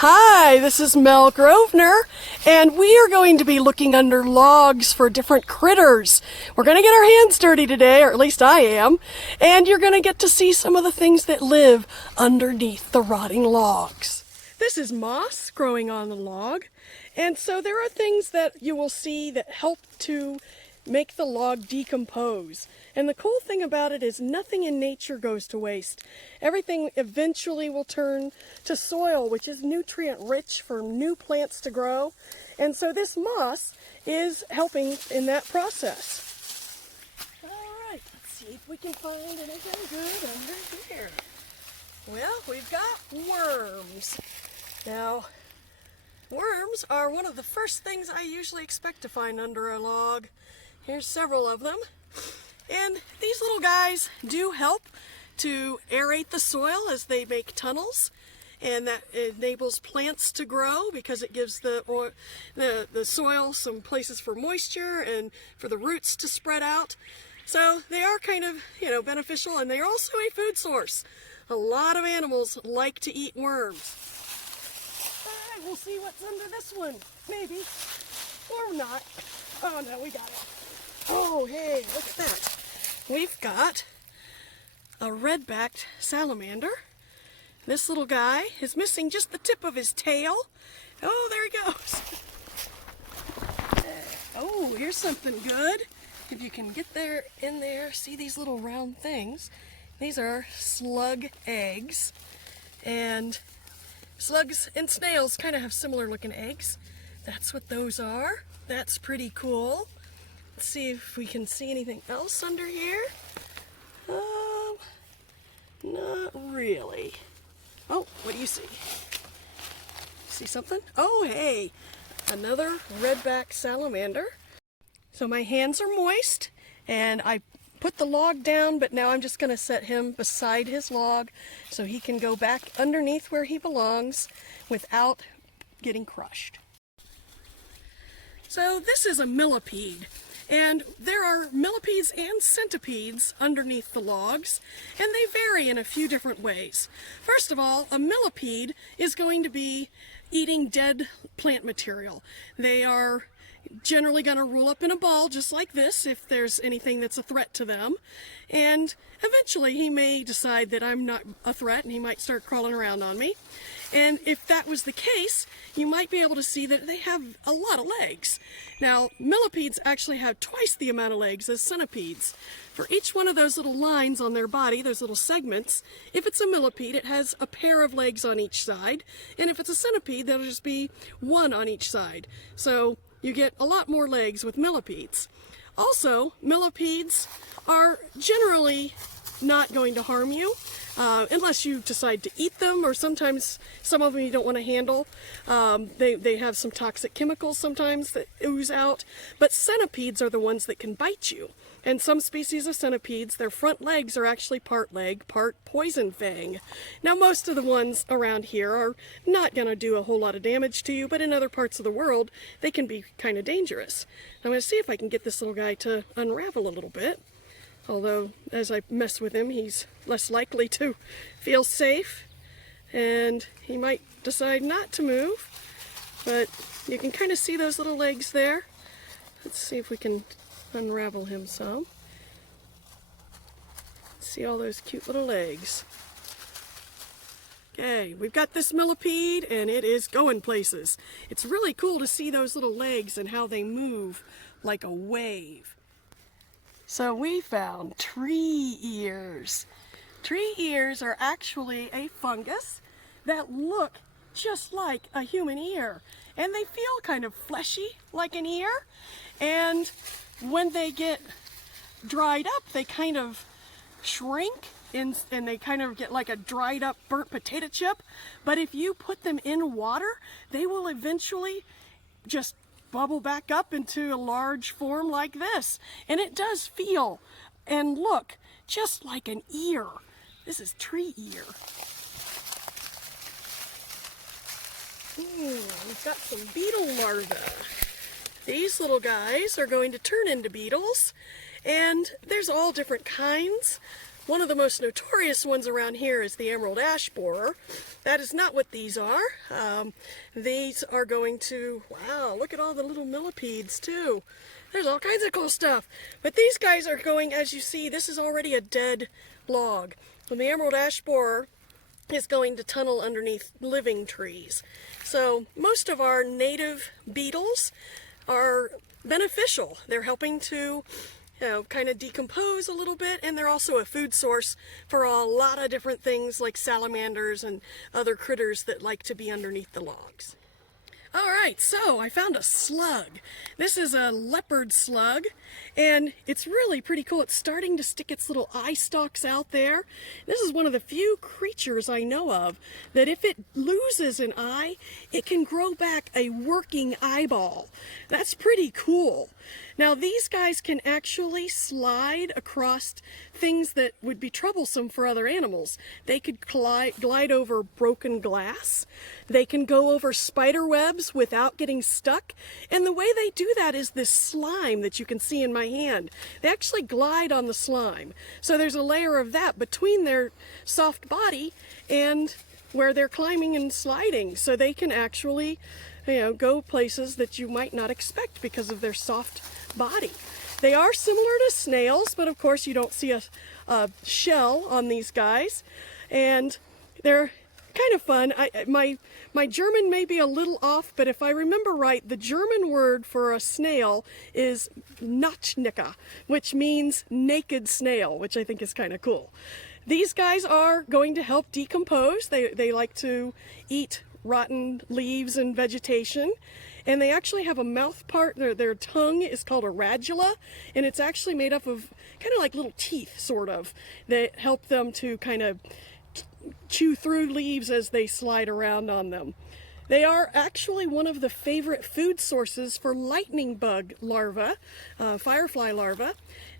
Hi, this is Mel Grosvenor, and we are going to be looking under logs for different critters. We're going to get our hands dirty today, or at least I am, and you're going to get to see some of the things that live underneath the rotting logs. This is moss growing on the log, and so there are things that you will see that help to make the log decompose. And the cool thing about it is nothing in nature goes to waste. Everything eventually will turn to soil, which is nutrient rich for new plants to grow. And so this moss is helping in that process. All right, let's see if we can find anything good under here. Well, we've got worms. Now, worms are one of the first things I usually expect to find under a log. Here's several of them. And these little guys do help to aerate the soil as they make tunnels. And that enables plants to grow because it gives the soil some places for moisture and for the roots to spread out. So they are kind of, beneficial, and they're also a food source. A lot of animals like to eat worms. All right, we'll see what's under this one. Maybe. Or not. Oh, no, we got it. Oh, hey, look at that. We've got a red-backed salamander. This little guy is missing just the tip of his tail. Oh, there he goes. Oh, here's something good. If you can get in there, see these little round things. These are slug eggs. And slugs and snails kind of have similar looking eggs. That's what those are. That's pretty cool. Let's see if we can see anything else under here. Not really. Oh, what do you see? See something? Oh, hey, another redback salamander. So my hands are moist, and I put the log down, but now I'm just going to set him beside his log so he can go back underneath where he belongs without getting crushed. So this is a millipede. And there are millipedes and centipedes underneath the logs, and they vary in a few different ways. First of all, a millipede is going to be eating dead plant material. They are generally going to roll up in a ball just like this if there's anything that's a threat to them. And eventually he may decide that I'm not a threat and he might start crawling around on me. And if that was the case, you might be able to see that they have a lot of legs. Now, millipedes actually have twice the amount of legs as centipedes. For each one of those little lines on their body, those little segments, if it's a millipede, it has a pair of legs on each side. And if it's a centipede, there'll just be one on each side. So you get a lot more legs with millipedes. Also, millipedes are generally not going to harm you unless you decide to eat them, or sometimes some of them you don't want to handle. They have some toxic chemicals sometimes that ooze out, but centipedes are the ones that can bite you. And some species of centipedes, their front legs are actually part leg, part poison fang. Now, most of the ones around here are not going to do a whole lot of damage to you, but in other parts of the world, they can be kind of dangerous. I'm going to see if I can get this little guy to unravel a little bit. Although, as I mess with him, he's less likely to feel safe, and he might decide not to move. But you can kind of see those little legs there. Let's see if we can unravel him some. See all those cute little legs. Okay, we've got this millipede, and it is going places. It's really cool to see those little legs and how they move like a wave. So we found tree ears. Tree ears are actually a fungus that look just like a human ear. And they feel kind of fleshy like an ear. And when they get dried up, they kind of shrink and they kind of get like a dried up burnt potato chip. But if you put them in water, they will eventually just bubble back up into a large form like this. And it does feel and look just like an ear. This is tree ear. We've got some beetle larvae. These little guys are going to turn into beetles, and there's all different kinds. One of the most notorious ones around here is the emerald ash borer. That is not what these are. These are going to, wow, look at all the little millipedes too. There's all kinds of cool stuff. But these guys are going, as you see, this is already a dead log. When the emerald ash borer is going to tunnel underneath living trees. So most of our native beetles are beneficial. They're helping to kind of decompose a little bit, and they're also a food source for a lot of different things like salamanders and other critters that like to be underneath the logs. Alright, so I found a slug. This is a leopard slug, and it's really pretty cool. It's starting to stick its little eye stalks out there. This is one of the few creatures I know of that if it loses an eye, it can grow back a working eyeball. That's pretty cool. Now these guys can actually slide across things that would be troublesome for other animals. They could glide over broken glass. They can go over spider webs without getting stuck. And the way they do that is this slime that you can see in my hand. They actually glide on the slime. So there's a layer of that between their soft body and where they're climbing and sliding. So they can actually, go places that you might not expect because of their soft body. They are similar to snails, but of course you don't see a shell on these guys. And they're kind of fun. My German may be a little off, but if I remember right, the German word for a snail is Nachtschnecke, which means naked snail, which I think is kind of cool. These guys are going to help decompose. They like to eat rotten leaves and vegetation. And they actually have a mouth part, their tongue is called a radula, and it's actually made up of kind of like little teeth, sort of, that help them to kind of chew through leaves as they slide around on them. They are actually one of the favorite food sources for lightning bug larvae, firefly larvae.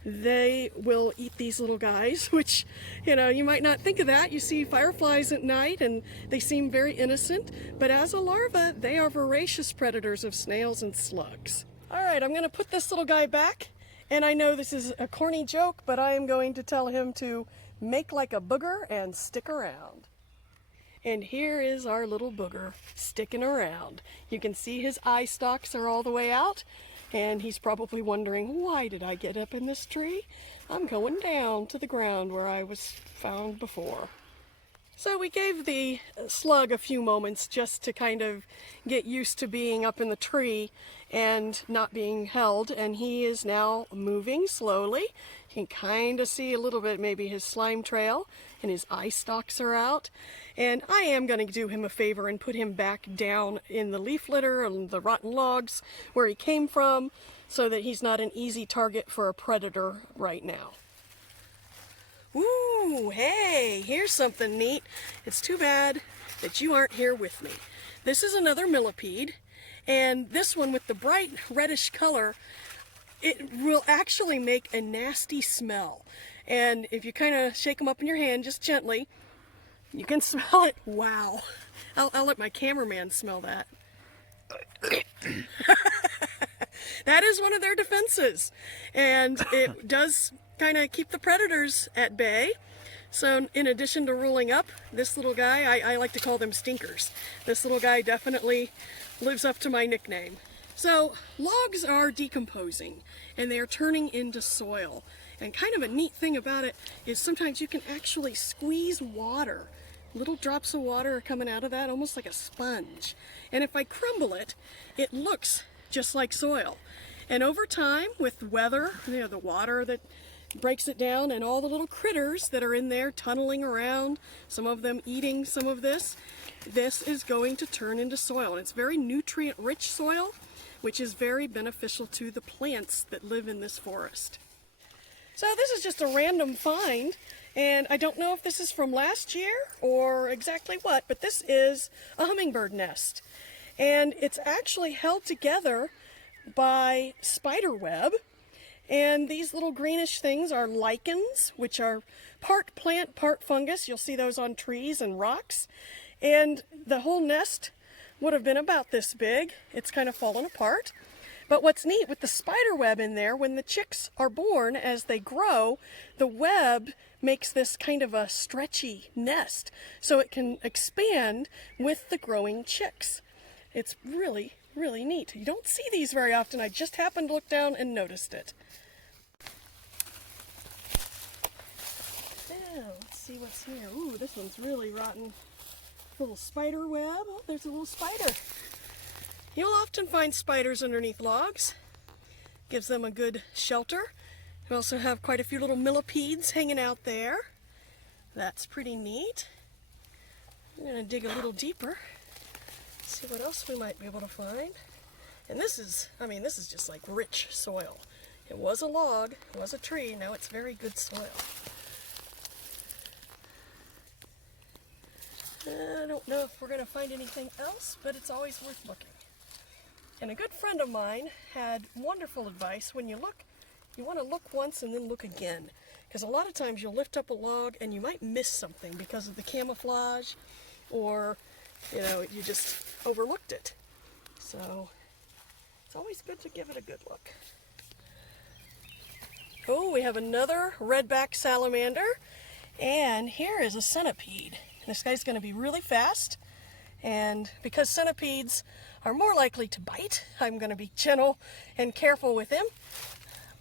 They will eat these little guys, which, you might not think of that. You see fireflies at night and they seem very innocent, but as a larva, they are voracious predators of snails and slugs. All right, I'm going to put this little guy back, and I know this is a corny joke, but I am going to tell him to make like a booger and stick around. And here is our little booger sticking around. You can see his eye stalks are all the way out, and he's probably wondering, why did I get up in this tree? I'm going down to the ground where I was found before. So we gave the slug a few moments just to kind of get used to being up in the tree and not being held, and he is now moving slowly. You can kind of see a little bit maybe his slime trail, and his eye stalks are out. And I am going to do him a favor and put him back down in the leaf litter and the rotten logs where he came from, so that he's not an easy target for a predator right now. Ooh, hey, here's something neat. It's too bad that you aren't here with me. This is another millipede, and this one with the bright reddish color, it will actually make a nasty smell. And if you kind of shake them up in your hand just gently, you can smell it. Wow. I'll let my cameraman smell that. That is one of their defenses, and it does kind of keep the predators at bay. So in addition to rolling up, this little guy, I like to call them stinkers. This little guy definitely lives up to my nickname. So logs are decomposing and they are turning into soil. And kind of a neat thing about it is sometimes you can actually squeeze water. Little drops of water are coming out of that, almost like a sponge. And if I crumble it, it looks just like soil. And over time, with weather, the water that breaks it down and all the little critters that are in there tunneling around, some of them eating some of this is going to turn into soil. And it's very nutrient-rich soil, which is very beneficial to the plants that live in this forest. So this is just a random find, and I don't know if this is from last year or exactly what, but this is a hummingbird nest. And it's actually held together by spider web. And these little greenish things are lichens, which are part plant, part fungus. You'll see those on trees and rocks. And the whole nest would have been about this big. It's kind of fallen apart. But what's neat with the spider web in there, when the chicks are born, as they grow, the web makes this kind of a stretchy nest so it can expand with the growing chicks. It's really, really neat. You don't see these very often. I just happened to look down and noticed it. Yeah, let's see what's here. Ooh, this one's really rotten. Little spider web. Oh, there's a little spider. You'll often find spiders underneath logs. Gives them a good shelter. We also have quite a few little millipedes hanging out there. That's pretty neat. I'm going to dig a little deeper, see what else we might be able to find. And this is just like rich soil. It was a log, it was a tree, now it's very good soil. I don't know if we're going to find anything else, but it's always worth looking. And a good friend of mine had wonderful advice. When you look, you want to look once and then look again. Because a lot of times you'll lift up a log and you might miss something because of the camouflage, or, you know, you just overlooked it. So it's always good to give it a good look. Oh, we have another redback salamander, and here is a centipede. This guy's going to be really fast, and because centipedes are more likely to bite, I'm going to be gentle and careful with him,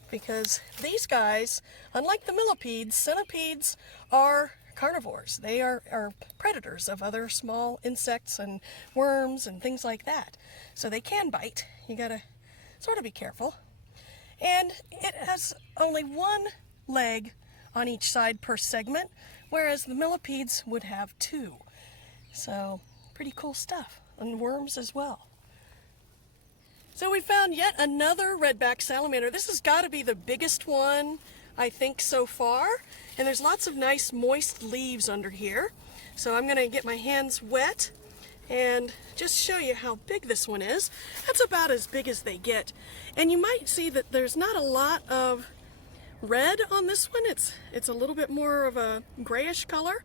because these guys, unlike the millipedes, centipedes are carnivores. They are predators of other small insects and worms and things like that. So they can bite. You gotta sort of be careful. And it has only one leg on each side per segment, whereas the millipedes would have two. So pretty cool stuff. And worms as well. So we found yet another redback salamander. This has got to be the biggest one, I think, so far. And there's lots of nice moist leaves under here. So I'm going to get my hands wet and just show you how big this one is. That's about as big as they get. And you might see that there's not a lot of red on this one. It's a little bit more of a grayish color.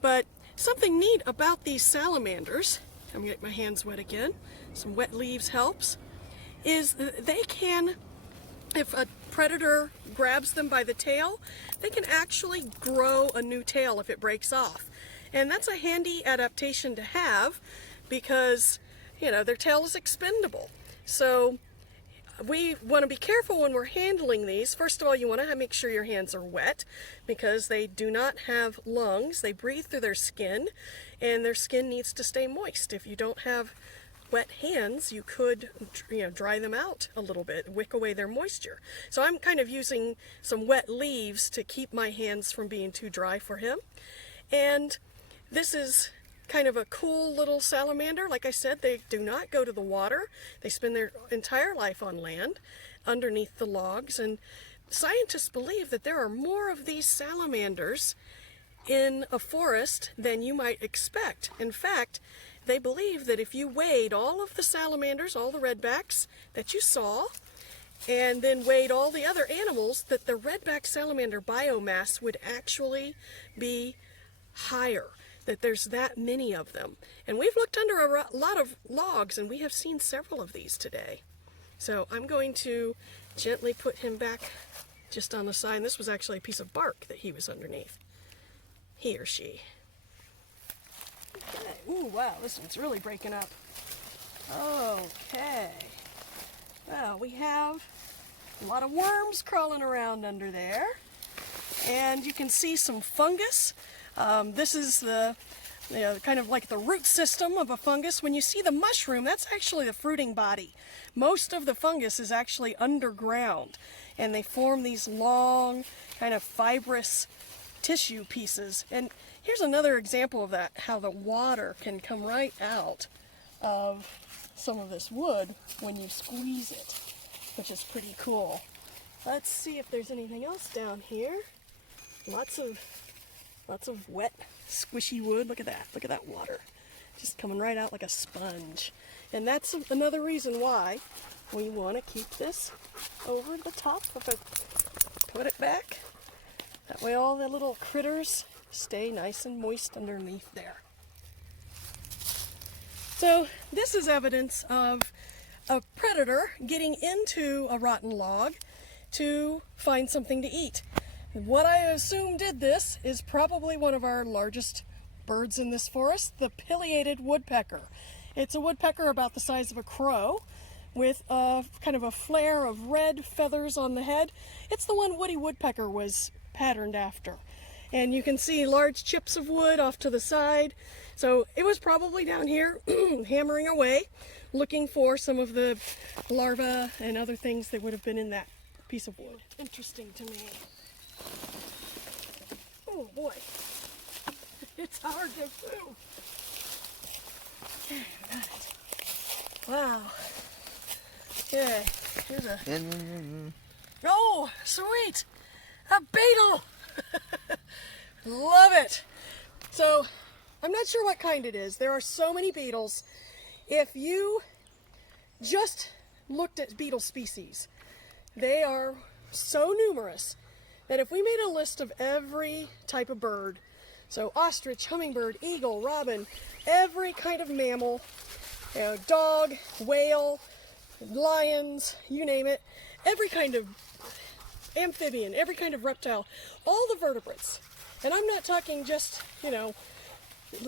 But something neat about these salamanders, I'm going to get my hands wet again, some wet leaves helps, is they can, if a predator grabs them by the tail, they can actually grow a new tail if it breaks off. And that's a handy adaptation to have because, you know, their tail is expendable. So we want to be careful when we're handling these. First of all, you want to make sure your hands are wet because they do not have lungs. They breathe through their skin, and their skin needs to stay moist. If you don't have wet hands, you could, dry them out a little bit, wick away their moisture. So I'm kind of using some wet leaves to keep my hands from being too dry for him. And this is kind of a cool little salamander. Like I said, they do not go to the water. They spend their entire life on land, underneath the logs. And scientists believe that there are more of these salamanders in a forest than you might expect. In fact, they believe that if you weighed all of the salamanders, all the redbacks that you saw, and then weighed all the other animals, that the redback salamander biomass would actually be higher, that there's that many of them. And we've looked under a lot of logs, and we have seen several of these today. So I'm going to gently put him back just on the side. And this was actually a piece of bark that he was underneath. He or she. Okay. Ooh, wow, this one's really breaking up. Okay. Well, we have a lot of worms crawling around under there. And you can see some fungus. This is the kind of like the root system of a fungus. When you see the mushroom, that's actually the fruiting body. Most of the fungus is actually underground, and they form these long, kind of fibrous tissue pieces. And here's another example of that, how the water can come right out of some of this wood when you squeeze it, which is pretty cool. Let's see if there's anything else down here. Lots of wet, squishy wood. Look at that water. Just coming right out like a sponge. And that's another reason why we want to keep this over the top of it. Put it back. That way all the little critters stay nice and moist underneath there. So this is evidence of a predator getting into a rotten log to find something to eat. What I assume did this is probably one of our largest birds in this forest, the pileated woodpecker. It's a woodpecker about the size of a crow with a kind of a flare of red feathers on the head. It's the one Woody Woodpecker was patterned after. And you can see large chips of wood off to the side. So it was probably down here hammering away, looking for some of the larvae and other things that would have been in that piece of wood. Interesting to me. Oh boy, it's hard to do. Okay, got it. Wow. Okay, here's a... Oh, sweet! A beetle! Love it! So, I'm not sure what kind it is. There are so many beetles. If you just looked at beetle species, they are so numerous that if we made a list of every type of bird, so ostrich, hummingbird, eagle, robin, every kind of mammal, you know, dog, whale, lions, you name it, every kind of amphibian, every kind of reptile, all the vertebrates. And I'm not talking just, you know,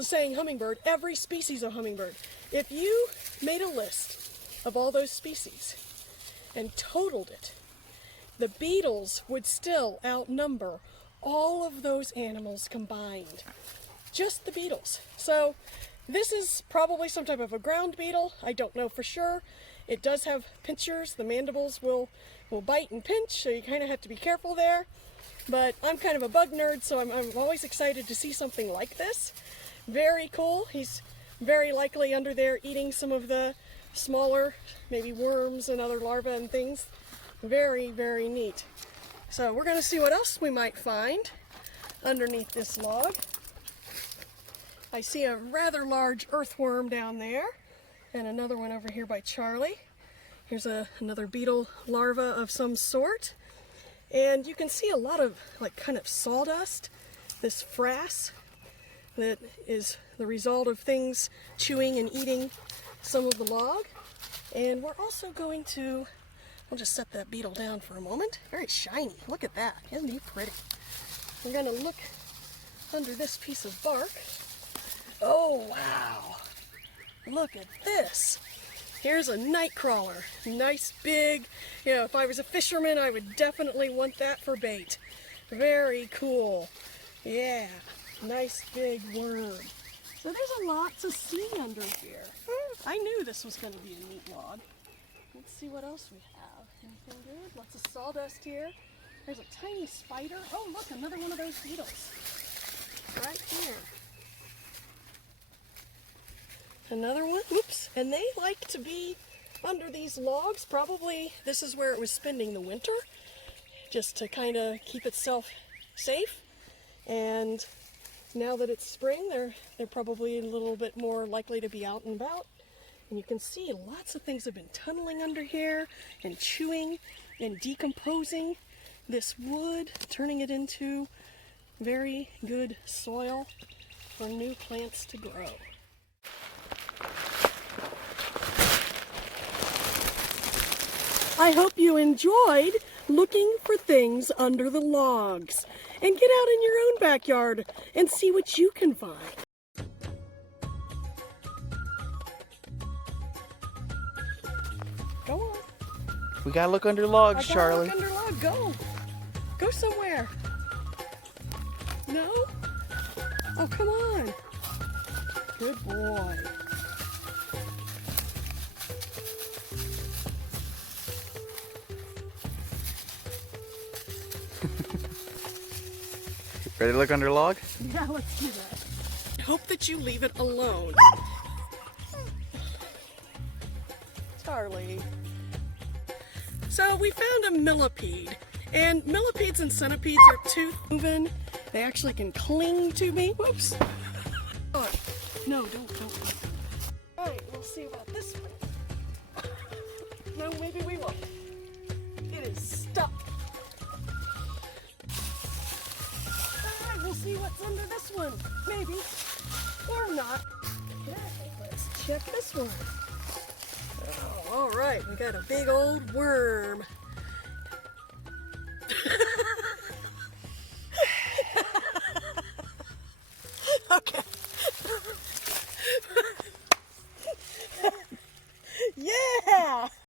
saying hummingbird, every species of hummingbird. If you made a list of all those species and totaled it, the beetles would still outnumber all of those animals combined. Just the beetles. So this is probably some type of a ground beetle. I don't know for sure. It does have pinchers. The mandibles will bite and pinch, so you kind of have to be careful there. But I'm kind of a bug nerd, so I'm always excited to see something like this. Very cool. He's very likely under there eating some of the smaller, maybe worms and other larvae and things. Very, very neat. So we're going to see what else we might find underneath this log. I see a rather large earthworm down there and another one over here by Charlie. Here's another beetle larva of some sort. And you can see a lot of like kind of sawdust, this frass that is the result of things chewing and eating some of the log. And we're also going to, I'll just set that beetle down for a moment. Very shiny. Look at that. Isn't he pretty? We're going to look under this piece of bark. Oh, wow. Look at this. Here's a night crawler. Nice big, you know, if I was a fisherman, I would definitely want that for bait. Very cool. Yeah, nice big worm. So there's a lot to see under here. I knew this was going to be a neat log. Let's see what else we have. Anything good? Lots of sawdust here. There's a tiny spider. Oh, look, another one of those beetles. Right here. Another one. Oops. And they like to be under these logs. Probably this is where it was spending the winter, just to kind of keep itself safe. And now that it's spring, they're probably a little bit more likely to be out and about. And you can see lots of things have been tunneling under here and chewing and decomposing this wood, turning it into very good soil for new plants to grow. I hope you enjoyed looking for things under the logs. And get out in your own backyard and see what you can find. Go on. We gotta look under logs, Charlie. Look under log. Go. Go somewhere. No? Oh, come on. Good boy. Ready to look under log? Yeah, let's do that. I hope that you leave it alone. Charlie. So we found a millipede. And millipedes and centipedes are tooth-moving. They actually can cling to me. Whoops. Oh, no, don't. Alright, we'll see about this one. No, maybe we won't. It is stuck. Alright, we'll see what's under this one. Maybe. Or not. Okay, let's check this one. Oh, alright, we got a big old worm.